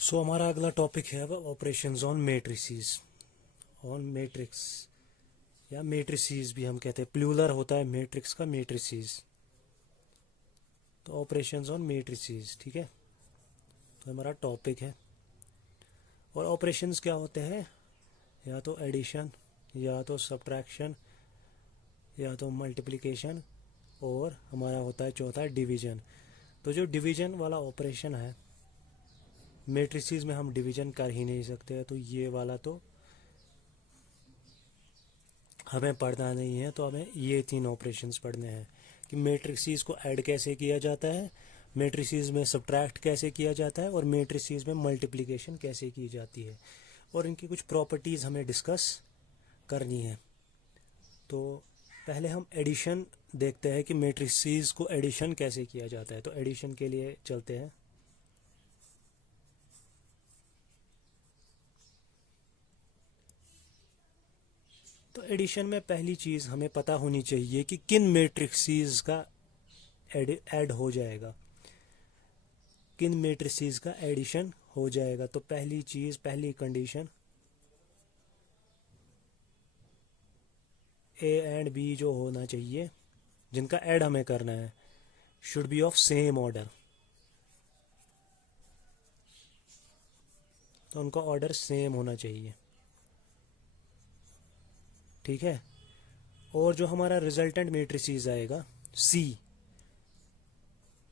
सो हमारा अगला टॉपिक है operations on matrices, on matrix या मैट्रिसेस भी हम कहते हैं, प्लूरल होता है मैट्रिक्स का, मैट्रिसेस। तो ऑपरेशंस ऑन मैट्रिसेस, ठीक है, तो हमारा टॉपिक है। और ऑपरेशंस क्या होते हैं? या तो एडिशन, या तो सब्ट्रैक्शन, या तो मल्टीप्लिकेशन, और हमारा होता है चौथा डिवीजन। तो जो डिवीजन वाला ऑपरेशन है मैट्रिसेस में, हम डिवीजन कर ही नहीं सकते, तो ये वाला तो हमें पढ़ना नहीं है। तो हमें ये 3 ऑपरेशंस पढ़ने हैं कि मैट्रिसेस को ऐड कैसे किया जाता है, मैट्रिसेस में सब्ट्रैक्ट कैसे किया जाता है, और मैट्रिसेस में मल्टीप्लिकेशन कैसे की जाती है, और इनकी कुछ प्रॉपर्टीज़ हमें डिस्कस करनी है। तो पहले हम एडिशन देखते हैं कि मैट्रिसेस को एडिशन कैसे किया जाता है। तो एडिशन के लिए चलते हैं। तो एडिशन में पहली चीज़ हमें पता होनी चाहिए कि किन मैट्रिसेस का ऐड हो जाएगा, किन मैट्रिसेस का एडिशन हो जाएगा। तो पहली चीज़, पहली कंडीशन, ए एंड बी जो होना चाहिए, जिनका ऐड हमें करना है, should be of same order. तो उनका ऑर्डर सेम होना चाहिए, ठीक है। और जो हमारा रिजल्टेंट मैट्रिसेस आएगा सी,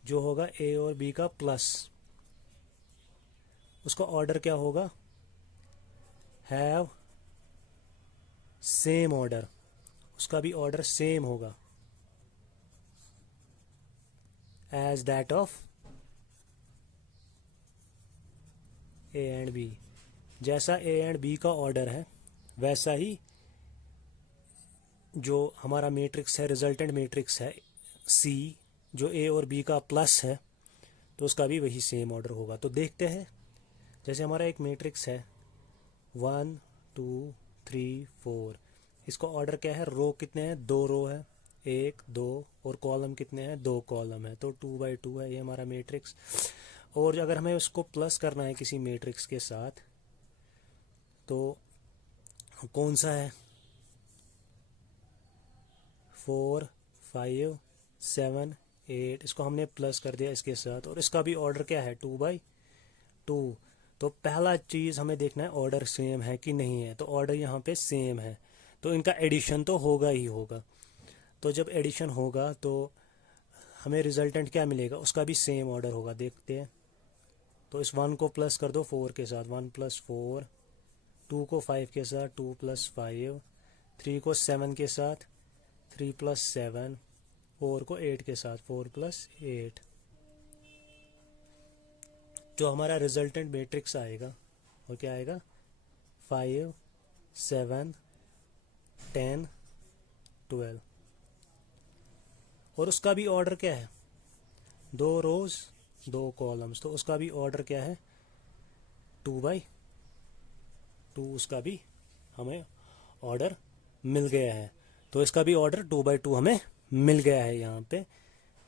जो होगा ए और बी का प्लस, उसका ऑर्डर क्या होगा? हैव सेम ऑर्डर, उसका भी ऑर्डर सेम होगा as that of A and B. जैसा ए एंड बी का ऑर्डर है वैसा ही जो हमारा मैट्रिक्स है, रिजल्टेंट मैट्रिक्स है सी, जो ए और बी का प्लस है, तो उसका भी वही सेम ऑर्डर होगा। तो देखते हैं, जैसे हमारा एक मैट्रिक्स है 1 2 3 4, इसका ऑर्डर क्या है? रो कितने हैं? 2 रो है, 1 2, और कॉलम कितने हैं? 2 कॉलम है। तो 2 बाई 2 है ये हमारा मैट्रिक्स। और अगर हमें उसको प्लस करना है किसी मैट्रिक्स के साथ, तो कौन सा है? 4 5 7 8, इसको हमने प्लस कर दिया इसके साथ, और इसका भी ऑर्डर क्या है? 2 बाई 2। तो पहला चीज़ हमें देखना है ऑर्डर सेम है कि नहीं है। तो ऑर्डर यहाँ पे सेम है, तो इनका एडिशन तो होगा ही होगा। तो जब एडिशन होगा तो हमें रिजल्टेंट क्या मिलेगा? उसका भी सेम ऑर्डर होगा। देखते हैं। तो इस 1 को प्लस कर दो 4 के साथ, 1 + 4, 2 को 5 के साथ, 2 + 5, 3 को 7 के साथ, 3 + 7, 4 को 8 के साथ, 4 + 8। जो हमारा रिजल्टेंट मैट्रिक्स आएगा वो क्या आएगा? 5 7 10 12। और उसका भी ऑर्डर क्या है? 2 रोज 2 कॉलम्स, तो उसका भी ऑर्डर क्या है? 2 बाई 2। उसका भी हमें ऑर्डर मिल गया है। तो इसका भी ऑर्डर 2 बाई 2 हमें मिल गया है यहाँ पे।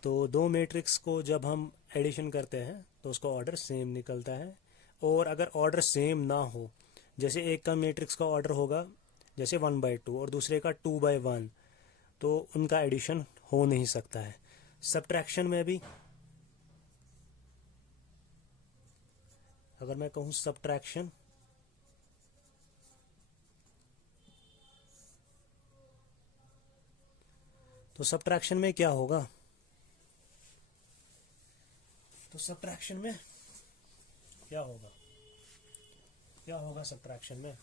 तो दो मैट्रिक्स को जब हम एडिशन करते हैं तो उसका ऑर्डर सेम निकलता है। और अगर ऑर्डर सेम ना हो, जैसे एक का मैट्रिक्स का ऑर्डर होगा जैसे 1 बाई 2 और दूसरे का 2 बाई 1, तो उनका एडिशन हो नहीं सकता है। सब्ट्रैक्शन में भी अगर मैं कहूँ सब्ट्रैक्शन, तो सब्ट्रैक्शन में क्या होगा? तो सब्ट्रैक्शन में क्या होगा? क्या होगा सब्ट्रैक्शन में?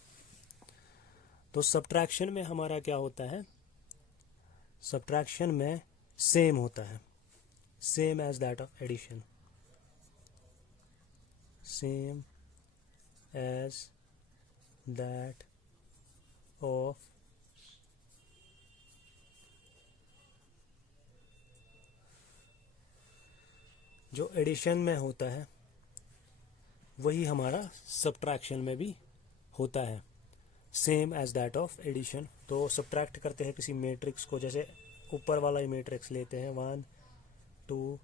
तो सब्ट्रैक्शन में हमारा क्या होता है? सब्ट्रैक्शन में सेम होता है, same as that of addition, same as that of जो एडिशन में होता है वही हमारा सब्ट्रैक्शन में भी होता है, same as that of addition. तो सब्ट्रैक्ट करते हैं किसी मैट्रिक्स को, जैसे ऊपर वाला ही मैट्रिक्स लेते हैं 1 2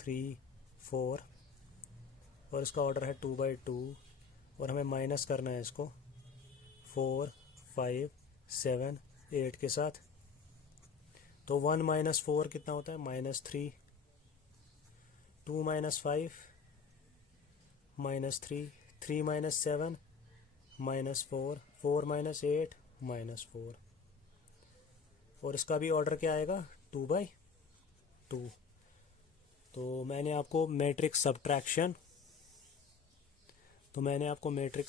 3 4, और इसका ऑर्डर है 2/2 और हमें माइनस करना है इसको 4, 5, 7, 8 के साथ। तो 1 - 4 कितना होता है? -3। 2 - 5 -3। 3 - 7 -4। 4 - 8 -4। और इसका भी ऑर्डर क्या आएगा? 2/2। तो मैंने आपको मैट्रिक्स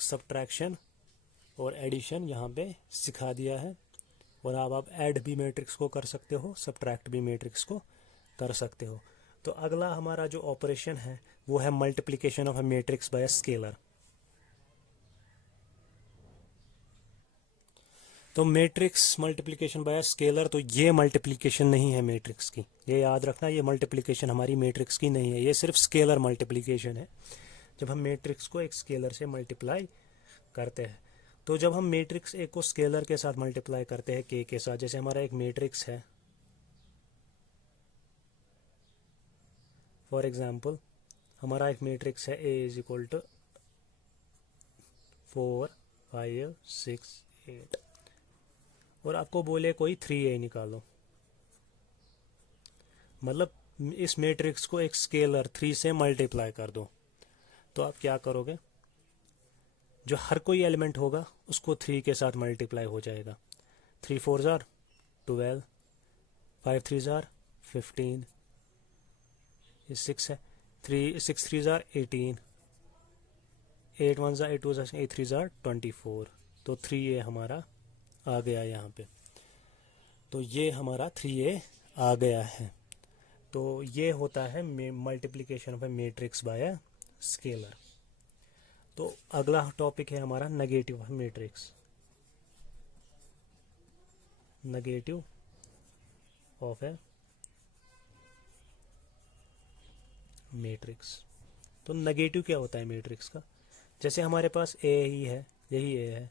सब्ट्रैक्शन और एडिशन यहाँ पे सिखा दिया है। और आप ऐड भी मैट्रिक्स को कर सकते हो, सब्ट्रैक्ट भी मैट्रिक्स को कर सकते हो। तो अगला हमारा जो ऑपरेशन है वो है multiplication of a matrix bye a scalar. तो मैट्रिक्स मल्टीप्लिकेशन बाय स्केलर, तो ये मल्टीप्लिकेशन नहीं है मैट्रिक्स की, ये याद रखना, ये मल्टीप्लिकेशन हमारी मैट्रिक्स की नहीं है, ये सिर्फ स्केलर मल्टीप्लिकेशन है, जब हम मैट्रिक्स को एक स्केलर से मल्टीप्लाई करते हैं। तो जब हम मैट्रिक्स एक को स्केलर के साथ मल्टीप्लाई करते हैं के साथ, जैसे हमारा एक मैट्रिक्स है, फॉर एग्जांपल हमारा एक मैट्रिक्स है A = 4, 5, 6, 8 और आपको बोले कोई 3A निकालो, मतलब इस मैट्रिक्स को एक स्केलर 3 से मल्टीप्लाई कर दो। तो आप क्या करोगे? जो हर कोई एलिमेंट होगा उसको 3 के साथ मल्टीप्लाई हो जाएगा। 3 4 जार 12, 5 3 जार 15, ये 6 है, 6 3 जार 18, 8 1 जार 8 2 जार 8 3 जार 24। तो 3A हमारा आ गया यहाँ पे। तो ये हमारा 3A आ गया है। तो ये होता है multiplication of A matrix bye a scalar. तो अगला टॉपिक है हमारा negative matrix. Negative of A matrix. तो नेगेटिव क्या होता है मैट्रिक्स का? जैसे हमारे पास A ही है, यही A है,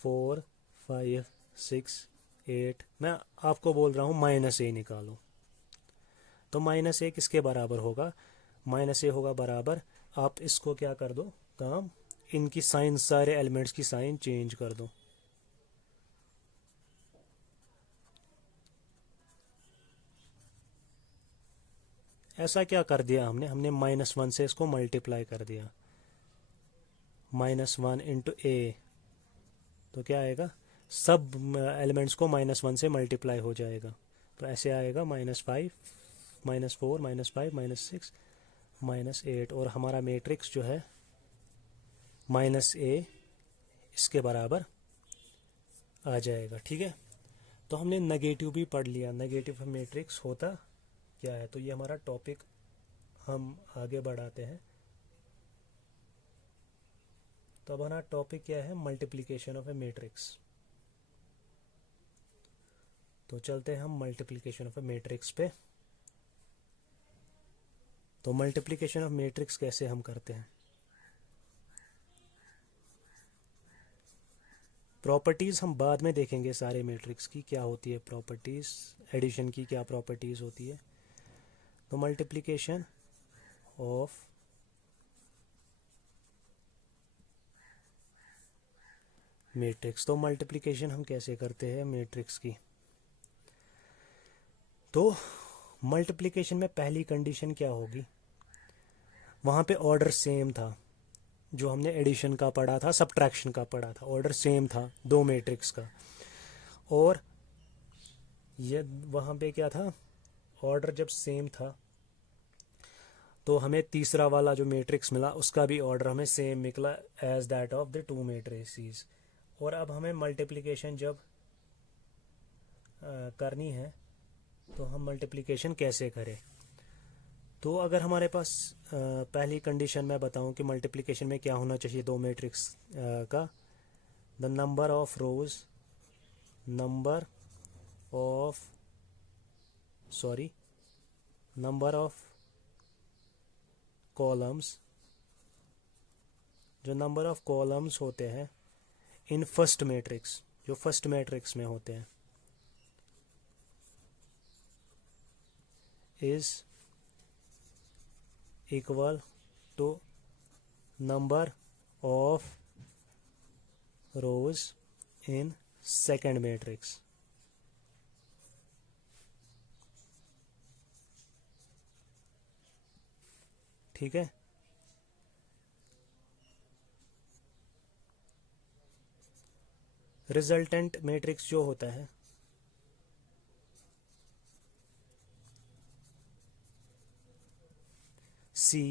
4 5 6 8, मैं आपको बोल रहा हूँ -A निकालो। तो -A किसके बराबर होगा? -A होगा बराबर, आप इसको क्या कर दो काम, इनकी साइन, सारे एलिमेंट्स की साइन चेंज कर दो। ऐसा क्या कर दिया हमने -1 से इसको मल्टीप्लाई कर दिया, -1 × A, तो क्या आएगा? सब एलिमेंट्स को -1 से मल्टीप्लाई हो जाएगा। तो ऐसे आएगा -5 -4 -5 -6 -8 और हमारा मैट्रिक्स जो है -A इसके बराबर आ जाएगा। ठीक है, तो हमने नेगेटिव भी पढ़ लिया, नेगेटिव मैट्रिक्स होता क्या है। तो ये हमारा टॉपिक हम आगे बढ़ाते हैं। तो अब हमारा टॉपिक क्या है? Multiplication of A matrix. तो चलते हैं हम मल्टीप्लिकेशन ऑफ ए मैट्रिक्स पे। तो मल्टीप्लिकेशन ऑफ मैट्रिक्स कैसे हम करते हैं? प्रॉपर्टीज़ हम बाद में देखेंगे सारे मैट्रिक्स की क्या होती है प्रॉपर्टीज़, एडिशन की क्या प्रॉपर्टीज़ होती है। तो मल्टीप्लिकेशन ऑफ मैट्रिक्स, तो मल्टीप्लिकेशन हम कैसे करते हैं मैट्रिक्स की? तो मल्टीप्लिकेशन में पहली कंडीशन क्या होगी? वहाँ पे ऑर्डर सेम था, जो हमने एडिशन का पढ़ा था, सब्ट्रैक्शन का पढ़ा था, ऑर्डर सेम था दो मैट्रिक्स का। और ये वहाँ पे क्या था? ऑर्डर जब सेम था तो हमें तीसरा वाला जो मैट्रिक्स मिला उसका भी ऑर्डर हमें सेम निकला as that of the two matrices. और अब हमें मल्टीप्लिकेशन जब करनी है तो हम मल्टीप्लिकेशन कैसे करें? तो अगर हमारे पास पहली कंडीशन मैं बताऊं कि मल्टीप्लिकेशन में क्या होना चाहिए दो मैट्रिक्स का, the number of rose, number of columns, जो नंबर ऑफ कॉलम्स होते हैं इन फर्स्ट मैट्रिक्स, जो फर्स्ट मैट्रिक्स में होते हैं, is equal to number of rows in second matrix. ठीक है, रिजल्टेंट मैट्रिक्स जो होता है सी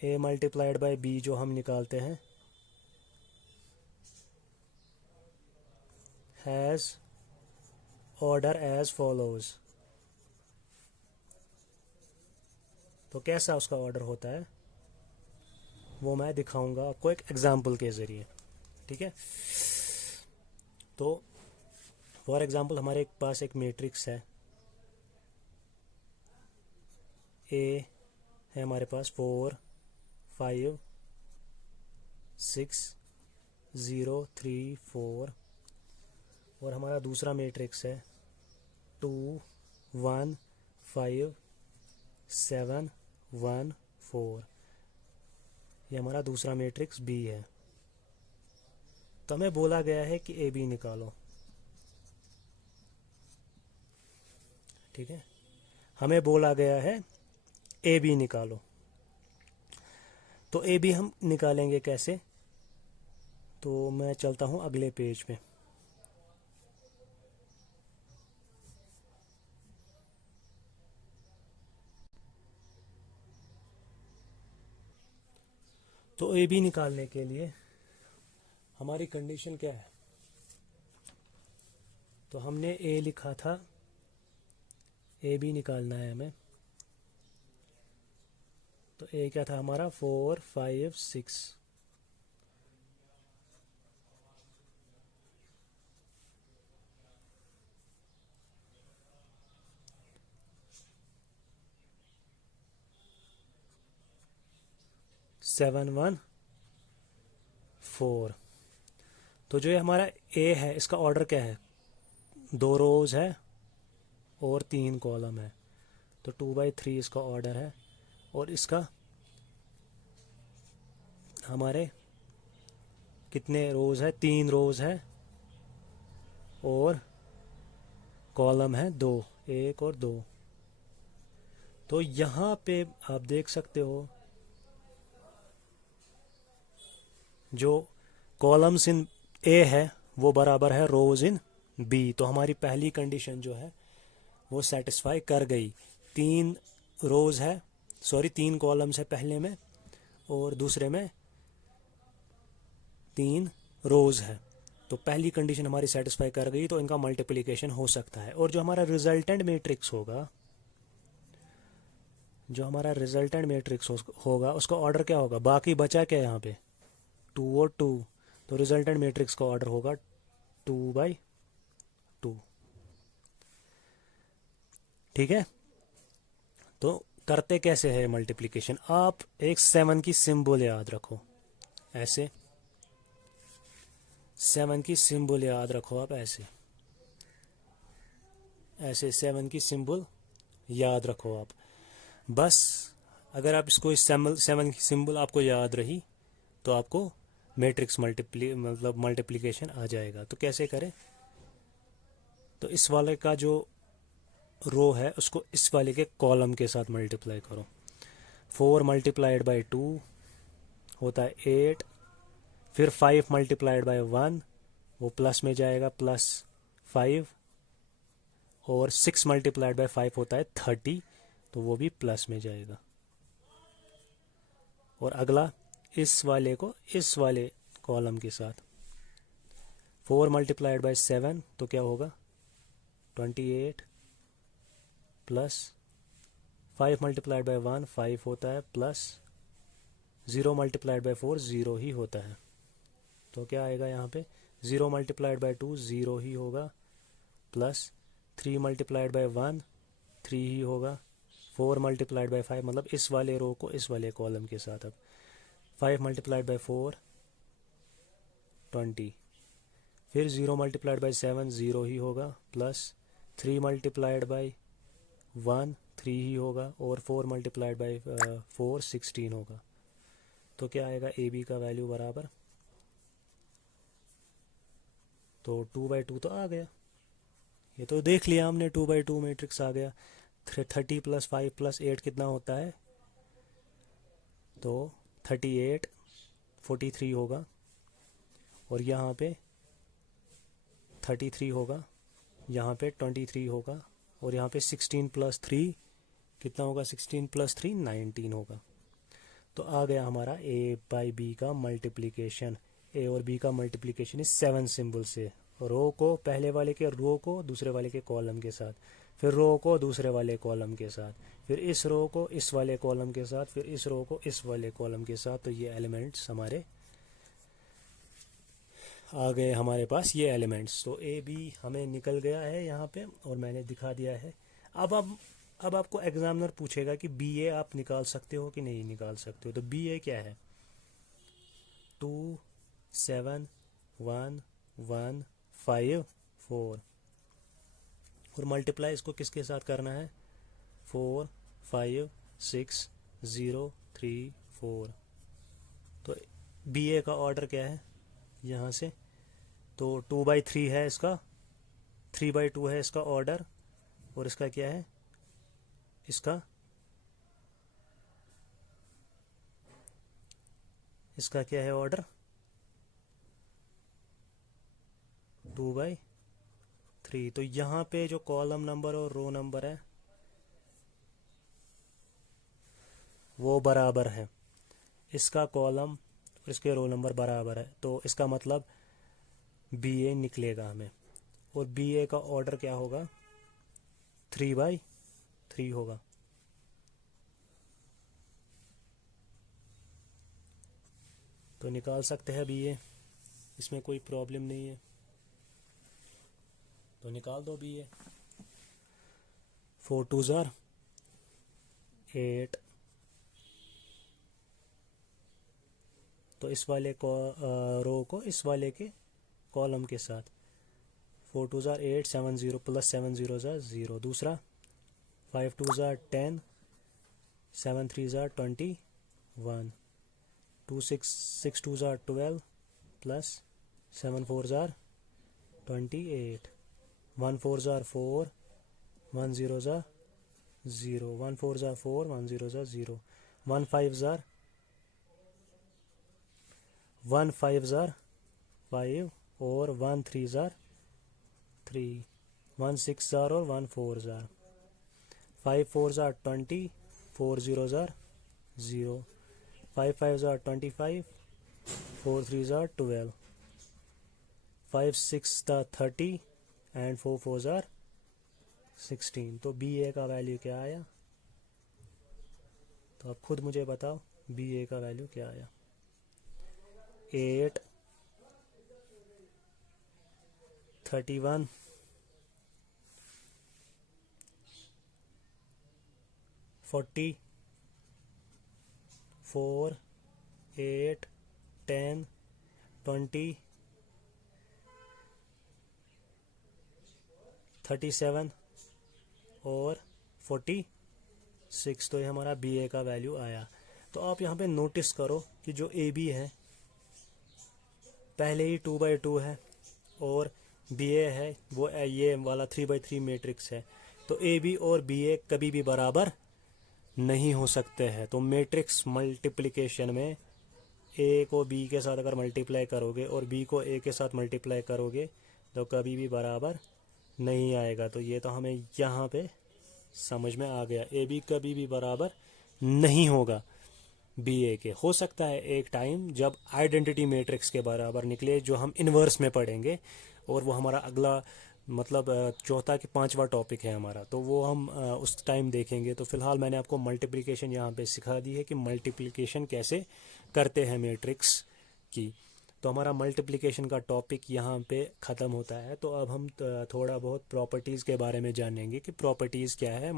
ए मल्टीप्लाइड बाय बी जो हम निकालते हैं हैज़ ऑर्डर एज फॉलोज। तो कैसा उसका ऑर्डर होता है वो मैं दिखाऊंगा आपको एक एग्जाम्पल के ज़रिए। ठीक है, तो फॉर एग्जाम्पल हमारे पास एक मैट्रिक्स है ए है हमारे पास 4 5 6 0 3 4 और हमारा दूसरा मैट्रिक्स है 2 1 5 7 1 4। ये हमारा दूसरा मैट्रिक्स बी है। तो हमें बोला गया है कि ए बी निकालो। ठीक है, हमें बोला गया है ए बी निकालो। तो ए बी हम निकालेंगे कैसे, तो मैं चलता हूं अगले पेज पे। तो ए बी निकालने के लिए हमारी कंडीशन क्या है, तो हमने ए लिखा था, ए बी निकालना है हमें। तो ए क्या था हमारा 4 5 6। Seven one 4। तो जो ये हमारा ए है इसका ऑर्डर क्या है, 2 रोज है और 3 कॉलम है। तो 2/3 इसका ऑर्डर है और इसका हमारे कितने रोज है, 3 रोज है और कॉलम है 2, 1 और 2। तो यहाँ पे आप देख सकते हो जो कॉलम्स इन ए है वो बराबर है रोज इन बी। तो हमारी पहली कंडीशन जो है वो सेटिस्फाई कर गई। 3 रोज है, सॉरी 3 कॉलम्स है पहले में और दूसरे में 3 रोज है। तो पहली कंडीशन हमारी सेटिस्फाई कर गई, तो इनका मल्टीप्लिकेशन हो सकता है। और जो हमारा रिजल्टेंट मैट्रिक्स होगा, जो हमारा रिजल्टेंट मैट्रिक्स होगा उसका ऑर्डर क्या होगा, बाकी बचा क्या यहाँ पे 2 और 2। तो रिजल्टेंट मैट्रिक्स का ऑर्डर होगा 2/2। ठीक है, तो करते कैसे है मल्टीप्लिकेशन, आप एक 7 की सिंबल याद रखो। ऐसे 7 की सिंबल याद रखो आप, ऐसे ऐसे 7 की सिंबल याद रखो आप। बस अगर आप इसको इस 7 की सिंबल आपको याद रही तो आपको मैट्रिक्स मल्टीप्लिकेशन आ जाएगा। तो कैसे करें, तो इस वाले का जो रो है उसको इस वाले के कॉलम के साथ मल्टीप्लाई करो। 4 मल्टीप्लाइड बाई 2 होता है 8, फिर 5 मल्टीप्लाइड बाई 1 वो प्लस में जाएगा +5, और 6 मल्टीप्लाइड बाई 5 होता है 30, तो वो भी प्लस में जाएगा। और अगला इस वाले को इस वाले कॉलम के साथ 4 मल्टीप्लाइड बाई 7 तो क्या होगा 28, प्लस 5 मल्टीप्लाइड बाई 1 5 होता है, प्लस 0 मल्टीप्लाइड बाई 4 0 ही होता है। तो क्या आएगा यहाँ पे 0 मल्टीप्लाइड बाई 2 0 ही होगा, प्लस 3 मल्टीप्लाइड बाई 1 3 ही होगा, 4 मल्टीप्लाइड बाई 5 मतलब इस वाले रो को इस वाले कॉलम के साथ। अब 5 मल्टीप्लाइड बाई 4 20, फिर 0 मल्टीप्लाइड बाई 7 0 ही होगा, प्लस 3 मल्टीप्लाइड बाई 1 3 ही होगा, और 4 मल्टीप्लाइड बाई 4 16 होगा। तो क्या आएगा, ए बी का वैल्यू बराबर, तो 2/2 तो आ गया, ये तो देख लिया हमने, 2/2 मैट्रिक्स आ गया। 30 + 5 + 8 कितना होता है, तो 38 43 होगा, और यहाँ पे 33 होगा, यहाँ पे 23 होगा, और यहाँ पे 16 + 3 कितना होगा, 16 + 3 19 होगा। तो आ गया हमारा ए बाई बी का मल्टीप्लिकेशन। ए और बी का मल्टीप्लिकेशन इस 7 सिंबल से, रो को पहले वाले के रो को दूसरे वाले के कॉलम के साथ, फिर रो को दूसरे वाले कॉलम के साथ, फिर इस रो को इस वाले कॉलम के साथ, फिर इस रो को इस वाले कॉलम के साथ। तो ये एलिमेंट्स हमारे आ गए हमारे पास, ये एलिमेंट्स। तो ए बी हमें निकल गया है यहाँ पे, और मैंने दिखा दिया है। अब आपको एग्जामिनर पूछेगा कि बी ए आप निकाल सकते हो कि नहीं निकाल सकते हो। तो बी ए क्या है, 2 7 1 1 5 4, और मल्टीप्लाई इसको किसके साथ करना है, 4 5 6 0 3 4। तो बी ए का ऑर्डर क्या है यहाँ से, तो 2/3 है इसका, 3/2 है इसका ऑर्डर, और इसका क्या है, इसका क्या है ऑर्डर, 2/3। तो यहाँ पे जो कॉलम नंबर और रो नंबर है वो बराबर है, इसका कॉलम और इसके रो नंबर बराबर है, तो इसका मतलब बी ए निकलेगा हमें। और बी ए का ऑर्डर क्या होगा, 3/3 होगा। तो निकाल सकते हैं बी ए, इसमें कोई प्रॉब्लम नहीं है, तो निकाल दो बी ए। 4 2 8, तो इस वाले को रो को इस वाले के कॉलम के साथ, 4 2 8 7 0 + 7 0 0। दूसरा 5 2 10 7 3 21, 2 6 2 12 + 7 4 28, 1 4 4 1 0 0, 1 4 4 1 0 0, 1 5 5, और 1 3 3, 1 6 और 1 4, 5 4 20, 4 0 0, 5 5 25, 4 3 12, 5 6 30, एंड 4 4 16। तो बी ए का वैल्यू क्या आया, तो आप खुद मुझे बताओ बी ए का वैल्यू क्या आया, 8 31 40 4 8 10 20 37 और 46। तो ये हमारा बी ए का वैल्यू आया। तो आप यहाँ पे नोटिस करो कि जो ए बी है पहले ही 2/2 है, और बी ए है वो ये वाला 3/3 मैट्रिक्स है। तो ए बी और बी ए कभी भी बराबर नहीं हो सकते हैं। तो मैट्रिक्स मल्टीप्लिकेशन में ए को बी के साथ अगर मल्टीप्लाई करोगे और बी को ए के साथ मल्टीप्लाई करोगे तो कभी भी बराबर नहीं आएगा। तो ये तो हमें यहाँ पे समझ में आ गया, ए बी कभी भी बराबर नहीं होगा बी ए के। हो सकता है एक टाइम जब आइडेंटिटी मैट्रिक्स के बराबर निकले, जो हम इन्वर्स में पढ़ेंगे, और वो हमारा अगला मतलब चौथा कि पांचवा टॉपिक है हमारा, तो वो हम उस टाइम देखेंगे। तो फिलहाल मैंने आपको मल्टीप्लिकेशन यहाँ पे सिखा दी है कि मल्टीप्लिकेशन कैसे करते हैं मैट्रिक्स की। तो हमारा मल्टीप्लिकेशन का टॉपिक यहाँ पे ख़त्म होता है। तो अब हम थोड़ा बहुत प्रॉपर्टीज़ के बारे में जानेंगे कि प्रॉपर्टीज़ क्या है,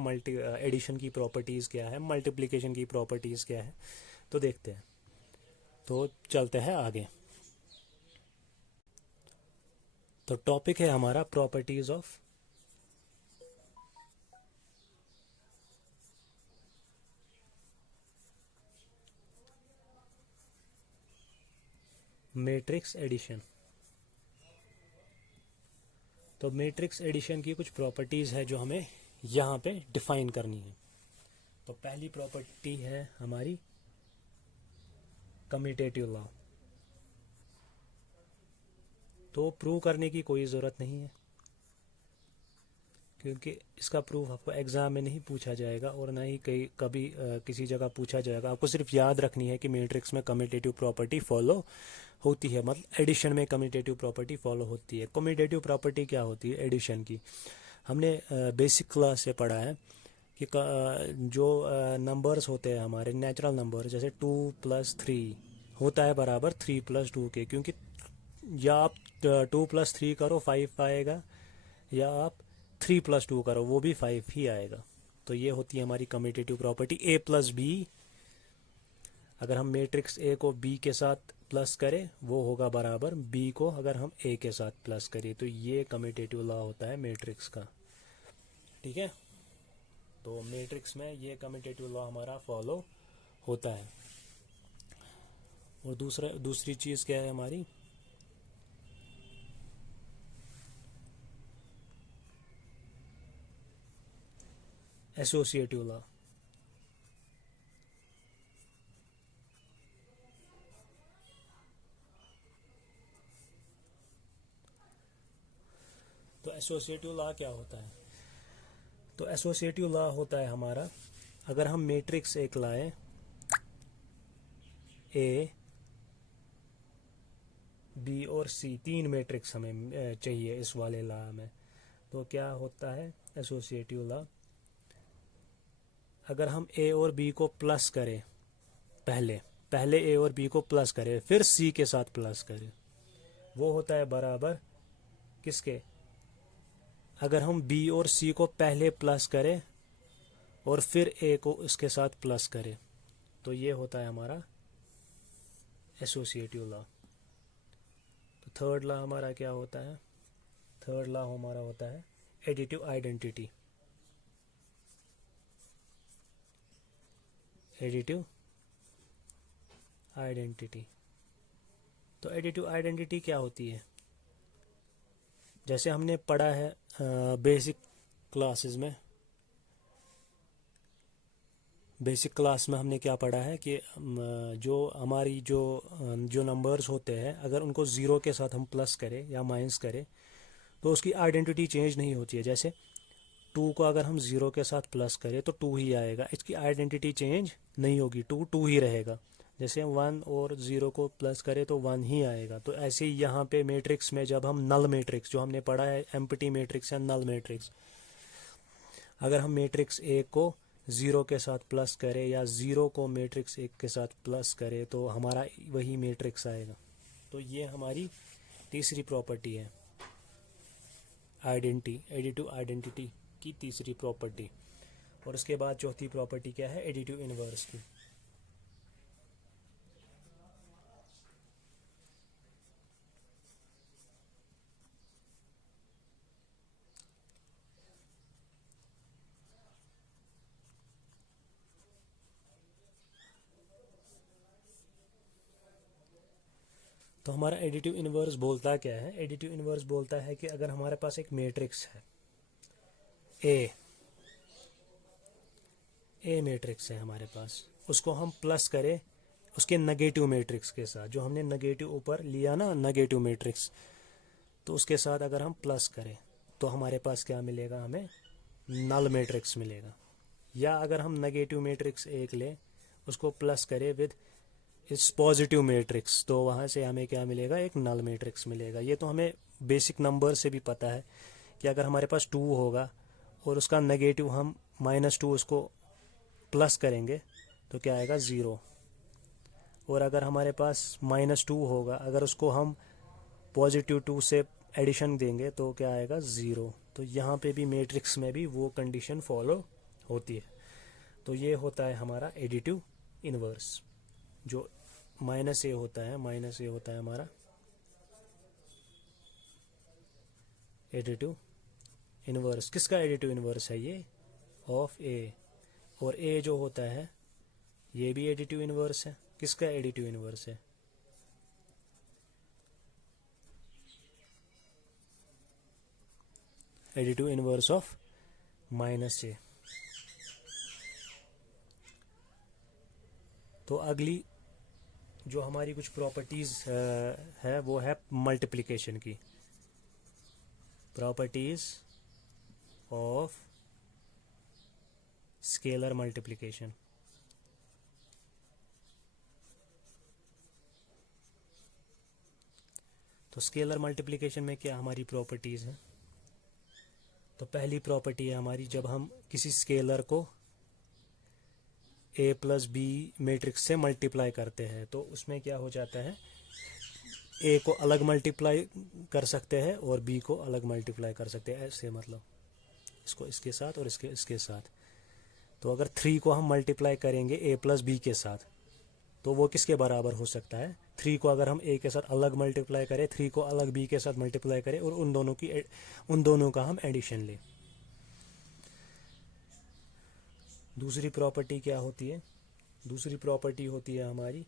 एडिशन की प्रॉपर्टीज़ क्या है, मल्टीप्लिकेशन की प्रॉपर्टीज़ क्या है। तो देखते हैं, तो चलते हैं आगे। तो टॉपिक है हमारा प्रॉपर्टीज़ ऑफ मैट्रिक्स एडिशन। तो मैट्रिक्स एडिशन की कुछ प्रॉपर्टीज़ है जो हमें यहाँ पे डिफाइन करनी है। तो पहली प्रॉपर्टी है हमारी कम्यूटेटिव लॉ। तो प्रूव करने की कोई ज़रूरत नहीं है, क्योंकि इसका प्रूफ आपको एग्ज़ाम में नहीं पूछा जाएगा और ना ही कहीं कभी किसी जगह पूछा जाएगा। आपको सिर्फ याद रखनी है कि मैट्रिक्स में कम्यूटेटिव प्रॉपर्टी फॉलो होती है, मतलब एडिशन में कम्यूटेटिव प्रॉपर्टी फॉलो होती है। कम्यूटेटिव प्रॉपर्टी क्या होती है एडिशन की? हमने बेसिक क्लास से पढ़ा है कि जो नंबर्स होते हैं हमारे नेचुरल नंबर, जैसे 2+3 होता है बराबर 3+2 के, क्योंकि या आप 2+3 करो 5 आएगा, या आप 3+2 करो वो भी 5 ही आएगा। तो ये होती है हमारी कम्यूटेटिव प्रॉपर्टी। A+B, अगर हम मैट्रिक्स A को B के साथ प्लस करें वो होगा बराबर B को अगर हम A के साथ प्लस करें। तो ये कम्यूटेटिव लॉ होता है मैट्रिक्स का, ठीक है। तो मैट्रिक्स में ये कम्यूटेटिव लॉ हमारा फॉलो होता है। और दूसरी चीज़ क्या है हमारी? Associative law. तो एसोसिएटिव लॉ क्या होता है? तो एसोसिएटिव लॉ होता है हमारा, अगर हम मैट्रिक्स एक लाएं A, B और C, 3 मैट्रिक्स हमें चाहिए इस वाले लॉ में, तो क्या होता है एसोसिएटिव लॉ? अगर हम A और B को प्लस करें, पहले A और B को प्लस करें फिर C के साथ प्लस करें, वो होता है बराबर किसके? अगर हम B और C को पहले प्लस करें और फिर A को इसके साथ प्लस करें, तो ये होता है हमारा एसोसिएटिव लॉ। तो थर्ड लॉ हमारा क्या होता है? थर्ड लॉ हमारा होता है एडिटिव आइडेंटिटी। Additive identity. तो एडिटिव आइडेंटिटी क्या होती है? जैसे हमने पढ़ा है बेसिक क्लासेस में, बेसिक क्लास में हमने क्या पढ़ा है कि जो हमारी जो नंबर्स होते हैं अगर उनको ज़ीरो के साथ हम प्लस करें या माइनस करें तो उसकी आइडेंटिटी चेंज नहीं होती है। जैसे 2 को अगर हम ज़ीरो के साथ प्लस करें तो 2 ही आएगा, इसकी आइडेंटिटी चेंज नहीं होगी, 2 ही रहेगा। जैसे 1 और 0 को प्लस करें तो 1 ही आएगा। तो ऐसे ही यहाँ पे मैट्रिक्स में जब हम नल मैट्रिक्स, जो हमने पढ़ा है एम्प्टी मैट्रिक्स या नल मैट्रिक्स, अगर हम मैट्रिक्स A को 0 के साथ प्लस करें या 0 को मैट्रिक्स 1 के साथ प्लस करें तो हमारा वही मैट्रिक्स आएगा। तो ये हमारी तीसरी प्रॉपर्टी है एडिटिव आइडेंटिटी की तीसरी प्रॉपर्टी। और उसके बाद चौथी प्रॉपर्टी क्या है? एडिटिव इनवर्स की। तो हमारा एडिटिव इनवर्स बोलता क्या है? एडिटिव इनवर्स बोलता है कि अगर हमारे पास एक मैट्रिक्स है ए मैट्रिक्स है हमारे पास, उसको हम प्लस करें उसके नेगेटिव मैट्रिक्स के साथ, जो हमने नेगेटिव ऊपर लिया ना नेगेटिव मैट्रिक्स, तो उसके साथ अगर हम प्लस करें तो हमारे पास क्या मिलेगा? हमें नल मैट्रिक्स मिलेगा। या अगर हम नेगेटिव मैट्रिक्स एक लें उसको प्लस करें विद इस पॉजिटिव मैट्रिक्स, तो वहाँ से हमें क्या मिलेगा? एक नल मैट्रिक्स मिलेगा। ये तो हमें बेसिक नंबर से भी पता है कि अगर हमारे पास 2 होगा और उसका नेगेटिव हम -2 उसको प्लस करेंगे तो क्या आएगा? 0। और अगर हमारे पास -2 होगा, अगर उसको हम पॉजिटिव 2 से एडिशन देंगे तो क्या आएगा? 0। तो यहाँ पे भी मैट्रिक्स में भी वो कंडीशन फॉलो होती है। तो ये होता है हमारा एडिटिव इनवर्स। जो -a होता है, -a होता है हमारा एडिटिव इनवर्स। किसका एडिटिव इनवर्स है? ये ऑफ a। और a जो होता है ये भी एडिटिव इनवर्स है। किसका एडिटिव इनवर्स है? Additive inverse of -j। तो अगली जो हमारी कुछ प्रॉपर्टीज़ है वो है मल्टीप्लिकेशन की, प्रॉपर्टीज़ ऑफ स्केलर मल्टीप्लिकेशन। तो स्केलर मल्टीप्लिकेशन में क्या हमारी प्रॉपर्टीज़ हैं? तो पहली प्रॉपर्टी है हमारी, जब हम किसी स्केलर को a प्लस बी मैट्रिक्स से मल्टीप्लाई करते हैं तो उसमें क्या हो जाता है, a को अलग मल्टीप्लाई कर सकते हैं और b को अलग मल्टीप्लाई कर सकते हैं। ऐसे मतलब इसको इसके साथ और इसके साथ। तो अगर 3 को हम मल्टीप्लाई करेंगे a प्लस बी के साथ तो वो किसके बराबर हो सकता है? 3 को अगर हम a के साथ अलग मल्टीप्लाई करें, 3 को अलग b के साथ मल्टीप्लाई करें और उन दोनों का हम एडिशन लें। दूसरी प्रॉपर्टी क्या होती है? दूसरी प्रॉपर्टी होती है हमारी,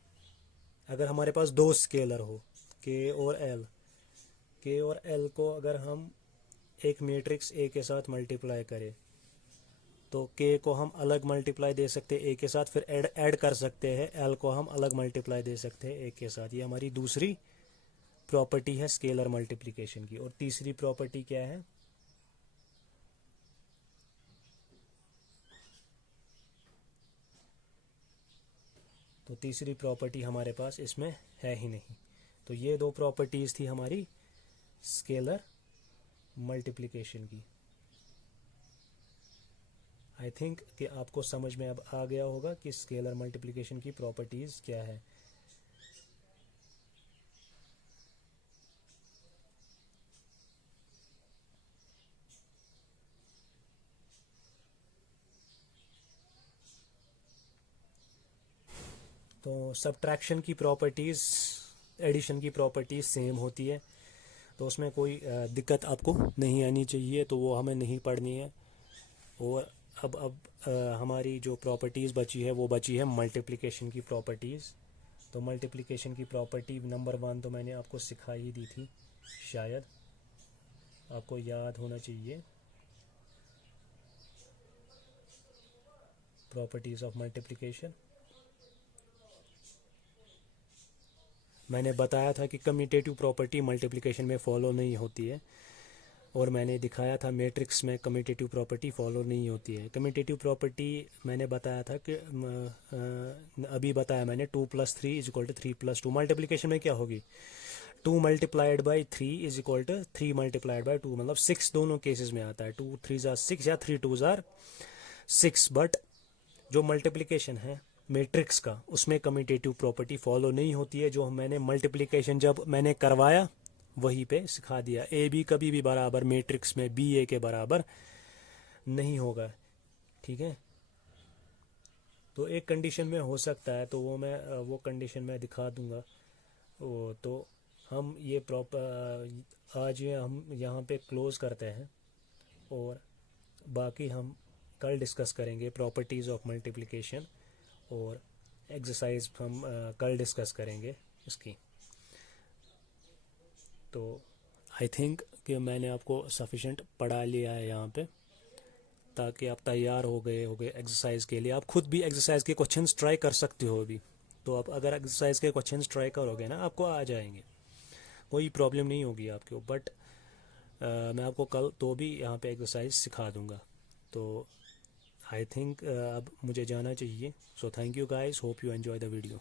अगर हमारे पास दो स्केलर हो k और l को अगर हम एक मैट्रिक्स a के साथ मल्टीप्लाई करें तो k को हम अलग मल्टीप्लाई दे सकते हैं a के साथ, फिर ऐड कर सकते हैं, l को हम अलग मल्टीप्लाई दे सकते हैं a के साथ। ये हमारी दूसरी प्रॉपर्टी है स्केलर मल्टीप्लिकेशन की। और तीसरी प्रॉपर्टी क्या है? तो तीसरी प्रॉपर्टी हमारे पास इसमें है ही नहीं। तो ये दो प्रॉपर्टीज़ थी हमारी स्केलर मल्टीप्लिकेशन की। आई थिंक कि आपको समझ में अब आ गया होगा कि स्केलर मल्टीप्लिकेशन की प्रॉपर्टीज़ क्या है। तो सब्ट्रैक्शन की प्रॉपर्टीज़, एडिशन की प्रॉपर्टीज़ सेम होती है, तो उसमें कोई दिक्कत आपको नहीं आनी चाहिए, तो वो हमें नहीं पढ़नी है। और अब हमारी जो प्रॉपर्टीज़ बची है वो बची है मल्टीप्लिकेशन की प्रॉपर्टीज़। तो मल्टीप्लिकेशन की प्रॉपर्टी नंबर 1 तो मैंने आपको सिखा ही दी थी, शायद आपको याद होना चाहिए। प्रॉपर्टीज़ ऑफ मल्टीप्लिकेशन मैंने बताया था कि कम्यूटेटिव प्रॉपर्टी मल्टीप्लिकेशन में फॉलो नहीं होती है, और मैंने दिखाया था मैट्रिक्स में कम्यूटेटिव प्रॉपर्टी फॉलो नहीं होती है। कम्यूटेटिव प्रॉपर्टी मैंने बताया था कि अभी बताया मैंने 2 + 3 = 3 + 2। मल्टीप्लिकेशन में क्या होगी? 2 × 3 = 3 × 2, मतलब 6 दोनों केसेस में आता है। 2 × 3 = 6 या 3 × 2 = 6। बट जो मल्टीप्लिकेशन है मैट्रिक्स का, उसमें कम्यूटेटिव प्रॉपर्टी फॉलो नहीं होती है। जो मैंने मल्टीप्लिकेशन जब मैंने करवाया वहीं पे सिखा दिया, ए बी कभी भी बराबर मैट्रिक्स में बी ए के बराबर नहीं होगा, ठीक है। तो एक कंडीशन में हो सकता है, तो वो कंडीशन मैं दिखा दूंगा। तो हम ये आज हम यहाँ पे क्लोज़ करते हैं, और बाकी हम कल डिस्कस करेंगे प्रॉपर्टीज़ ऑफ मल्टीप्लिकेशन, और एक्सरसाइज हम कल डिस्कस करेंगे इसकी। तो आई थिंक कि मैंने आपको सफिशेंट पढ़ा लिया है यहाँ पे, ताकि आप तैयार हो गए एक्सरसाइज के लिए। आप खुद भी एक्सरसाइज के क्वेश्चंस ट्राई कर सकते हो अभी। तो आप अगर एक्सरसाइज के क्वेश्चंस ट्राई करोगे ना, आपको आ जाएंगे, कोई प्रॉब्लम नहीं होगी आपको। बट मैं आपको कल तो भी यहाँ पे एक्सरसाइज सिखा दूँगा। तो आई थिंक अब मुझे जाना चाहिए। So thank you guys, hope you enjoy the video.